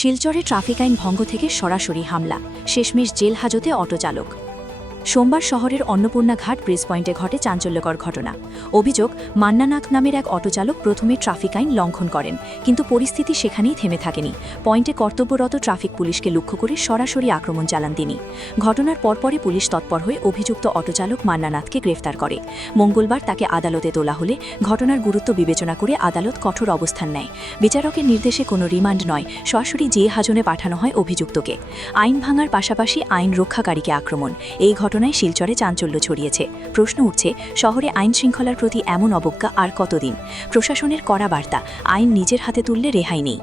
শিলচরে traffic আইন ভঙ্গ থেকে সরাসরি হামলা, শেষমেশ জেল হাজতে অটোচালক। সোমবার শহরের অন্নপূর্ণা ঘাট ব্রিজ পয়েন্টে ঘটে চাঞ্চল্যকর ঘটনা। অভিযোগ, মান্নানাথ নামের এক অটোচালক প্রথমে ট্রাফিক আইন লঙ্ঘন করেন, কিন্তু পরিস্থিতি সেখানেই থেমে থাকেনি। পয়েন্টে কর্তব্যরত ট্রাফিক পুলিশকে লক্ষ্য করে সরাসরি আক্রমণ চালান তিনি। ঘটনার পরপরই পুলিশ তৎপর হয়ে অভিযুক্ত অটোচালক মান্নানাথকে গ্রেফতার করে। মঙ্গলবার তাকে আদালতে তোলা হলে ঘটনার গুরুত্ব বিবেচনা করে আদালত কঠোর অবস্থান নেয়। বিচারকের নির্দেশে কোনো রিমান্ড নয়, সরাসরি জেল হাজতে পাঠানো হয় অভিযুক্তকে। আইন ভাঙার পাশাপাশি আইন রক্ষাকারীকে আক্রমণ, এই ঘটনায় শিলচরে চাঞ্চল্য ছড়িয়েছে। প্রশ্ন উঠছে, শহরে আইন শৃঙ্খলার প্রতি এমন অবজ্ঞা আর কতদিন? প্রশাসনের কড়া বার্তা, আইন নিজের হাতে তুললে রেহাই নেই।